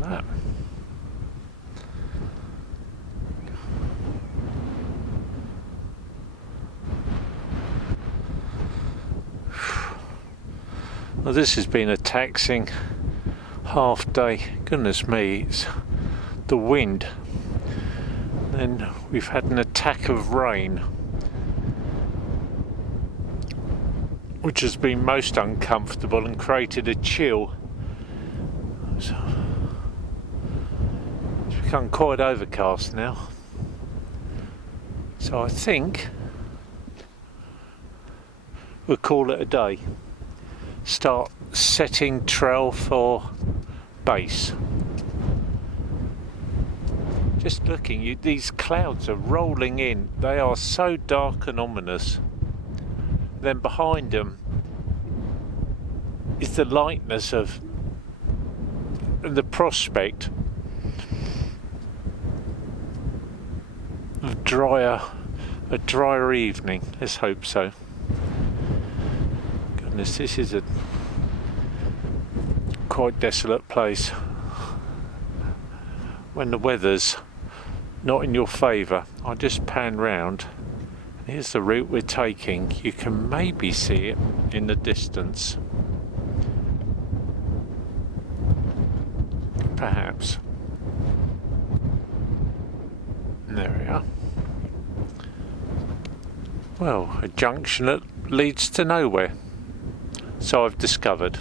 than that. Well, this has been a taxing half day. Goodness me, it's the wind. Then we've had an attack of rain, which has been most uncomfortable and created a chill. So it's become quite overcast now. So I think we'll call it a day. Start setting trail for base. Just looking, these clouds are rolling in. They are so dark and ominous. Then behind them is the lightness of the prospect of a drier evening. Let's hope so. Goodness, this is a quite desolate place when the weather's not in your favour. I'll just pan round. Here's the route we're taking. You can maybe see it in the distance. Perhaps. There we are. Well, a junction that leads to nowhere. So I've discovered.